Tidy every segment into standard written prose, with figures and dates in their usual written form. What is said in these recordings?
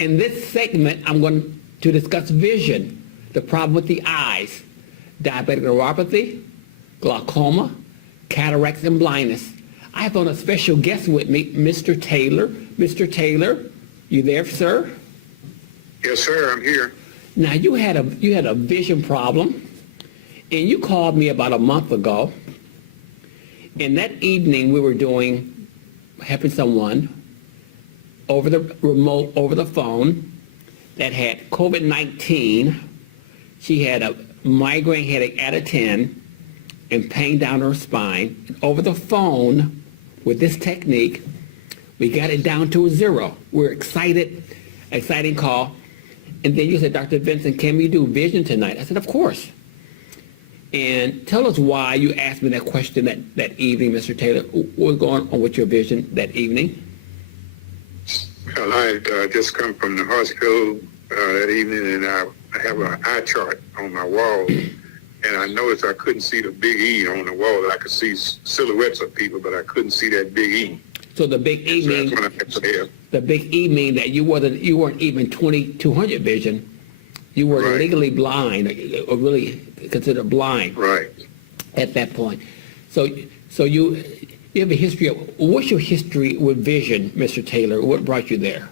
in this segment, I'm going to discuss vision, the problem with the eyes, diabetic neuropathy, glaucoma, cataracts, and blindness. I have on a special guest with me, Mr. Taylor. Mr. Taylor, you there, sir? Yes, sir, I'm here. Now, you had a vision problem, and you called me about a month ago. And that evening, we were helping someone over the remote, over the phone, that had COVID-19. She had a migraine headache at a 10 and pain down her spine. And over the phone, with this technique, we got it down to a 0. We're exciting call. And then you said, Dr. Vincent, can we do vision tonight? I said, of course. And tell us why you asked me that question that evening, Mr. Taylor. What was going on with your vision that evening? Well, I had just come from the hospital that evening, and I have an eye chart on my wall. And I noticed I couldn't see the big E on the wall. I could see silhouettes of people, but I couldn't see that big E. So the big E means the big E mean that you weren't even 20/200 vision. You were Right. legally blind, or really considered blind. Right. At that point. So you have a history of, what's your history with vision, Mr. Taylor? What brought you there?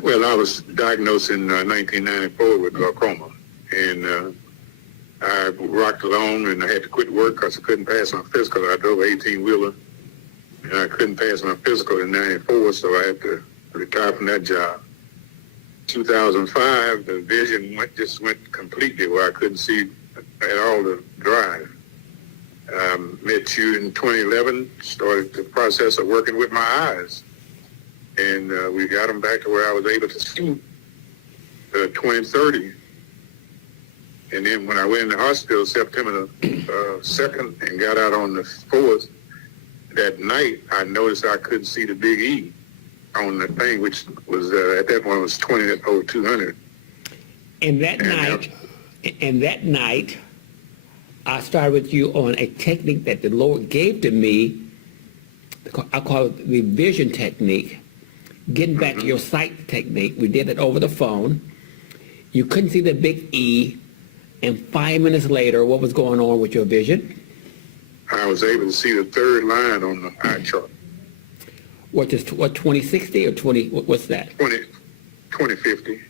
Well, I was diagnosed in 1994 with glaucoma, and I rocked along, and I had to quit work because I couldn't pass my physical. I drove an 18-wheeler, and I couldn't pass my physical in 94, so I had to retire from that job. 2005, the vision just went completely where I couldn't see at all to drive. Met you in 2011, started the process of working with my eyes, and we got them back to where I was able to see 2030. And then when I went in the hospital September 2nd and got out on the 4th, that night I noticed I couldn't see the big E on the thing, which was at that point was 20/200. And that night, I started with you on a technique that the Lord gave to me. I call it the vision technique, getting back your sight technique. We did it over the phone. You couldn't see the big E, and 5 minutes later, what was going on with your vision? I was able to see the third line on the eye chart. What 2060 or 20? What's that? 2050.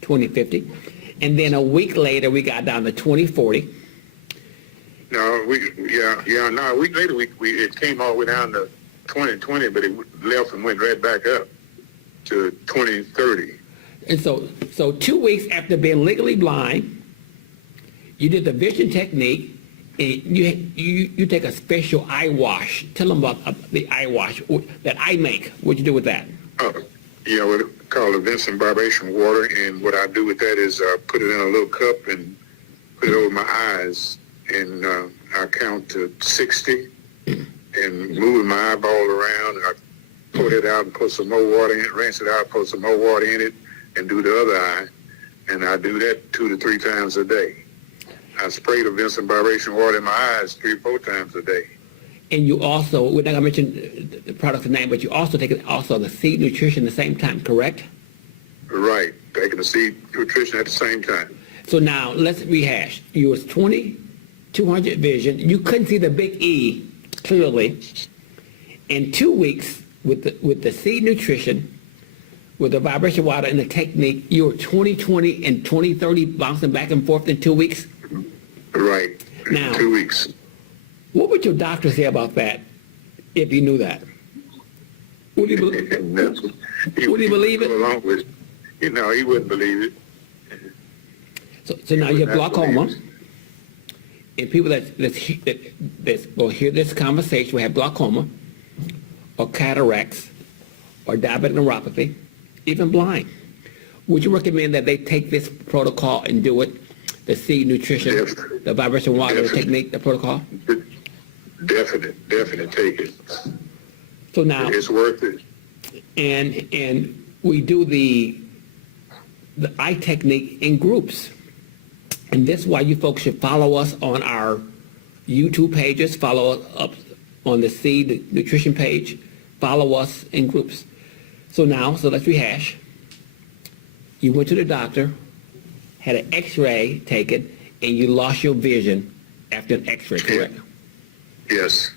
2050. And then a week later, we got down to 2040. No, a week later, it came all the way down to 2020, but it left and went right back up to 2030. And so 2 weeks after being legally blind, you did the vision technique, and you take a special eye wash. Tell them about the eye wash that I make. What'd you do with that? What it's called a Vincent barbation water, and what I do with that is put it in a little cup and put it over my eyes, and I count to 60 and move my eyeball around, and I pour it out and put some more water in it, rinse it out, put some more water in it, and do the other eye, and I do that 2 to 3 times a day. I spray the Vincent vibration water in my eyes 3 or 4 times a day. And you also, we're not going to mention the product's name, but you also take the seed nutrition at the same time, correct? Right, taking the seed nutrition at the same time. So now let's rehash. You was 20/200 vision. You couldn't see the big E clearly. In 2 weeks, with the seed nutrition, with the vibration water and the technique, you were 20/20 and 20/30 bouncing back and forth in 2 weeks. Right. Now, 2 weeks. What would your doctor say about that if he knew that? Would he believe it? Would he believe it? Along with, he wouldn't believe it. So now you have glaucoma, and people that's will hear this conversation will have glaucoma, or cataracts, or diabetic neuropathy, even blind. Would you recommend that they take this protocol and do it? The seed nutrition, Yes. the vibration water technique, the protocol? Definite take it. So now It's worth it. and we do the eye technique in groups. And that's why you folks should follow us on our YouTube pages, follow us up on the seed nutrition page, follow us in groups. So let's rehash. You went to the doctor, had an x-ray taken, and you lost your vision after an x-ray, correct? Yes.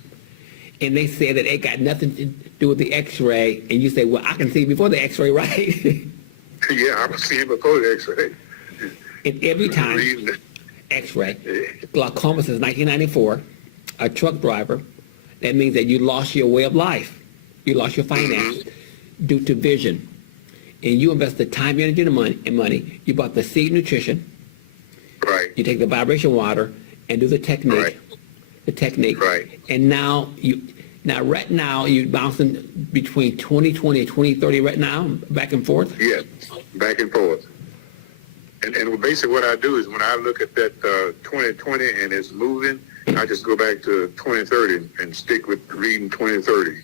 And they said that it got nothing to do with the x-ray, and you say, well, I can see before the x-ray, right? Yeah, I was seeing before the x-ray. And every time, x-ray, glaucoma since 1994, a truck driver, that means that you lost your way of life. You lost your finances due to vision. And you invested time, energy, and money. You bought the seed nutrition. Right. You take the vibration water and do the technique. Right. The technique. Right. And right now, you're bouncing between 2020 and 2030 right now, back and forth? Yes, back and forth. And basically what I do is when I look at that 2020 and it's moving, I just go back to 2030 and stick with reading 2030.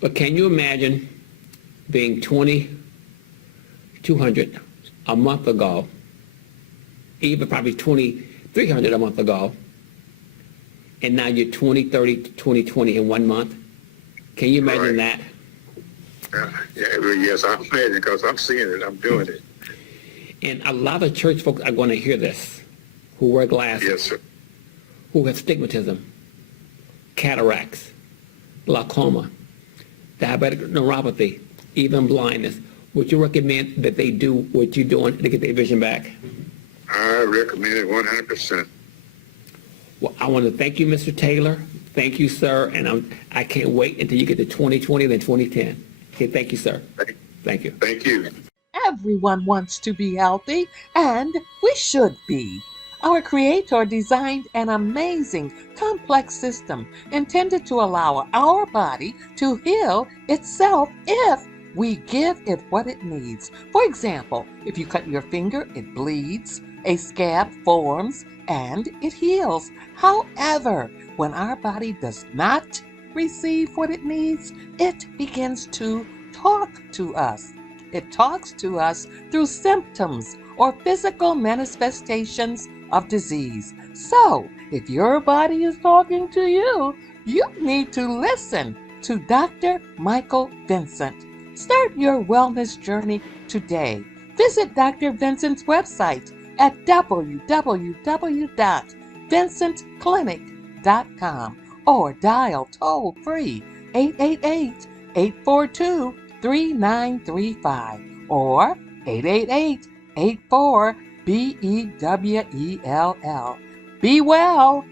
But can you imagine being 2,200 a month ago, even probably 2,300 a month ago, and now you're 2030 to 2020 in 1 month? Can you imagine that? Yes, I imagine, because I'm seeing it, I'm doing it. And a lot of church folks are going to hear this, who wear glasses, Yes, sir. who have stigmatism, cataracts, glaucoma, diabetic neuropathy, even blindness. Would you recommend that they do what you're doing to get their vision back? I recommend it 100%. Well, I want to thank you, Mr. Taylor. Thank you, sir. And I can't wait until you get to 2020 and then 2010. Okay, thank you, sir. Thank you. Thank you. Everyone wants to be healthy, and we should be. Our Creator designed an amazing, complex system intended to allow our body to heal itself if we give it what it needs. For example, if you cut your finger, it bleeds, a scab forms, and it heals. However, when our body does not receive what it needs, it begins to talk to us. It talks to us through symptoms or physical manifestations of disease. So, if your body is talking to you, you need to listen to Dr. Michael Vincent. Start your wellness journey today. Visit Dr. Vincent's website at www.vincentclinic.com or dial toll-free 888-842-3935 or 888-84-BEWELL. Be well.